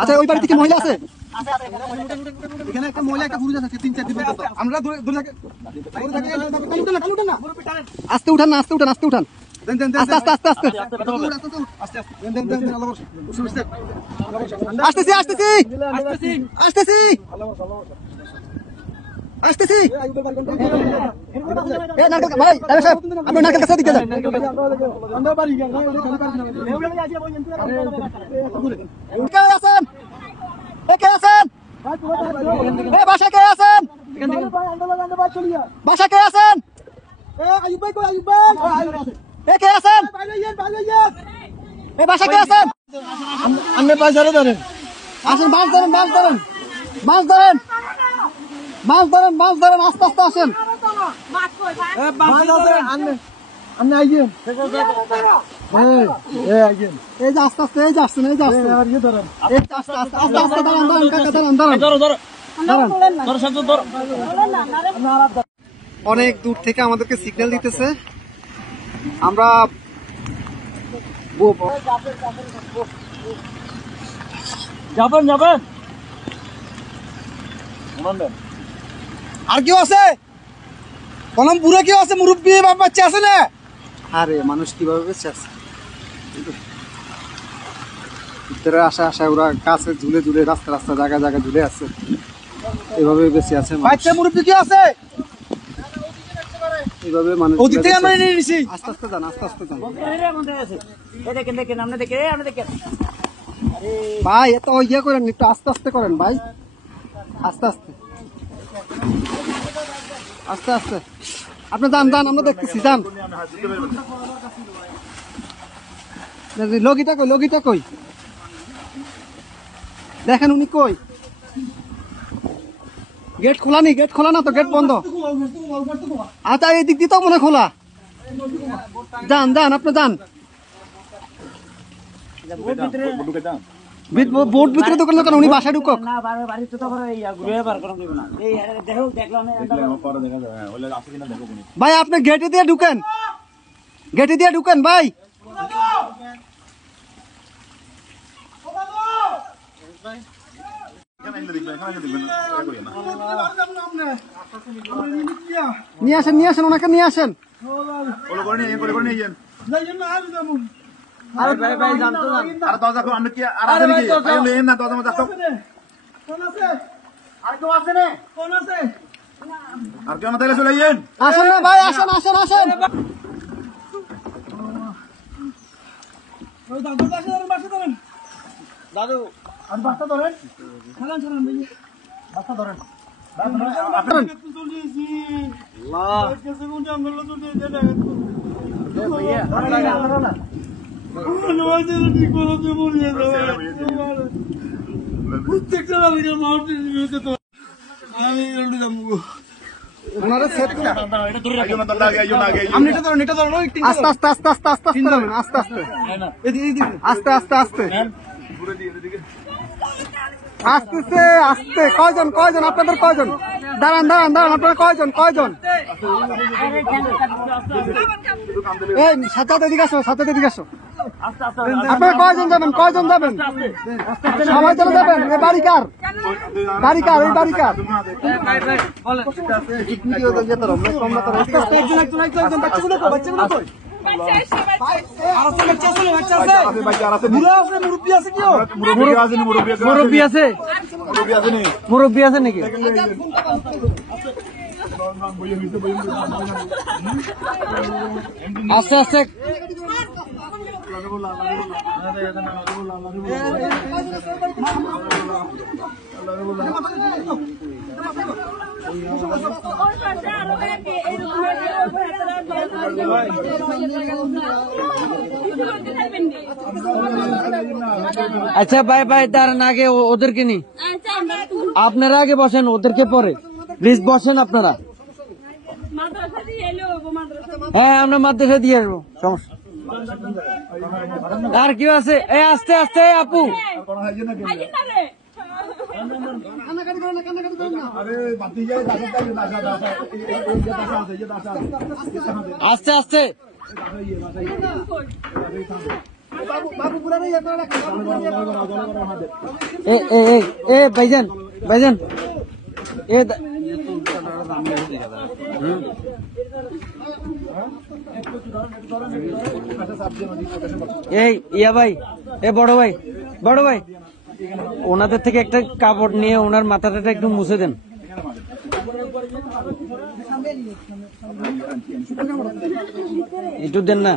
আচ্ছা ওই বাড়িতে কি মহিলা আছে? এখানে একটা মহিলা একটা পুরুষ আছে 3-4 দিন আমরা আস্তে উঠান না, আস্তে উঠান, আস্তে উঠান, আস্তে আস্তে আস্তে আস্তে আসতেছি আসতেছি আসতেছি আসতেছি। ভাই আপনি নারকেল কাছে দিকে যান। কে আছেন? কে আছেন? বাসা কে আছেন? বাসা কে আছেন? কে আছেন? বাসা কে আছেন? আপনি বাজারে ধরেন, আসেন, মাছ ধরেন, মাছ ধরেন, মাছ ধরেন, মাছ ধরেন, মাছ ধরেন, আস্তে আস্তে আসেন। এই যে আস্তে আস্তে, এই যে আসছেন, এই যে আসছেন, আস্তে আস্তে আস্তে আস্তে দাঁড়ান, দাঁড়ান কাকা, দাঁড়ান, দাঁড়ান। অনেক দূর থেকে আমাদেরকে সিগন্যাল দিতেছে, আমরা যাবেন যাবেন। আর কেউ আছে? কলম পুরো কেউ আছে? মুরব্বী বাপ বাচ্চা আছে না? আরে মানুষ কিভাবে বেঁচে আছে? ভিতরে আসা আসা ওরা কাছে ঝুলে ঝুলে, রাস্তা রাস্তা জায়গা জায়গা ঝুলে আছে, এভাবে বেঁচে আছে। বাচ্চা মুরব্বী কি আছে? এইভাবে মানুষ ওদিক থেকে আমরা নিয়ে নিছি। আস্তে আস্তে যান, আস্তে আস্তে যান দেখেন দেখেন, আপনি দেখেন, আপনি দেখেন ভাই, এত ইয়ে করেন, একটু আস্তে আস্তে করেন ভাই, আস্তে আস্তে আস্তে আস্তে। আপনি যান যান, আমরা দেখতেছি, যান। লগিটা কই? লগিটা কই? দেখেন উনি কই? গেট খোলা নি? গেট খোলা না তো, গেট বন্ধ। আচ্ছা এই দিক দিয়ে তো মনে খোলা। যান যান, আপনি যান। বোট ভিতরে দোকান দোকান, উনি বাসায় ঢুকক। ভাই আপনি গেটে দিয়ে ঢুকেন, গেটে দিয়ে ঢুকেন ভাই। নিয়ে আসেন, নিয়ে আসেন, ওনাকে নিয়ে আসেন। আসেন না ভাই, আসেন আসেন আসেন। দাদু বাসটা ধরেন, বাসটা ধরেন। আস্তে আস্তে আস্তে আস্তে আস্তে আস্তে আস্তে আস্তে আস্তে আসতেছে, আসতে। কয়জন কয়জন আপনাদের? কয়জন? দাঁড়ান দাঁড়ান দাঁড়ান, আপনারা কয়জন? কয়জন? এই সাথে এদিকে আসো, সাথে এদিকে আসো। আপনারা কয়জন যাবেন? কয়জন যাবেন? সবাই চলে যাবেন? এই বাড়ি কার? বাড়ি কার? এই বাড়ি কার? মুরব্বী আছে? মুরব্বী আছে নাকি? আস্তে আস্তে আচ্ছা ভাই ভাই, দাঁড়ান, আগে ওদেরকে নি, আপনারা আগে বসেন, ওদেরকে পরে প্লিজ বসেন আপনারা। হ্যাঁ আমরা মাদ্রাসা দিয়ে আসবো, সমস্যা। আর কি আছে? এই আস্তে আস্তে আপু, আস্তে আস্তে বাবু পুরা নেই এটা রাখো এ ভাইজান ভাইজান এ এই ইয়া ভাই এ বড় ভাই ওনাদের থেকে একটা কাপড় নিয়ে ওনার মাথাটা একটু মুছে দেন। একটু দেন না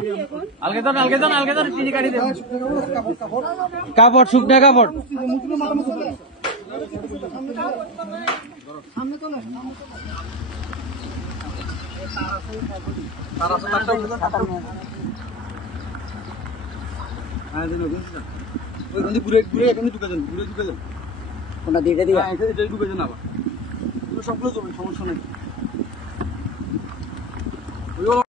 কাপড় শুকনা কাপড় ওনা দিয়ে দিয়া সবগুলো সমস্যা নেই।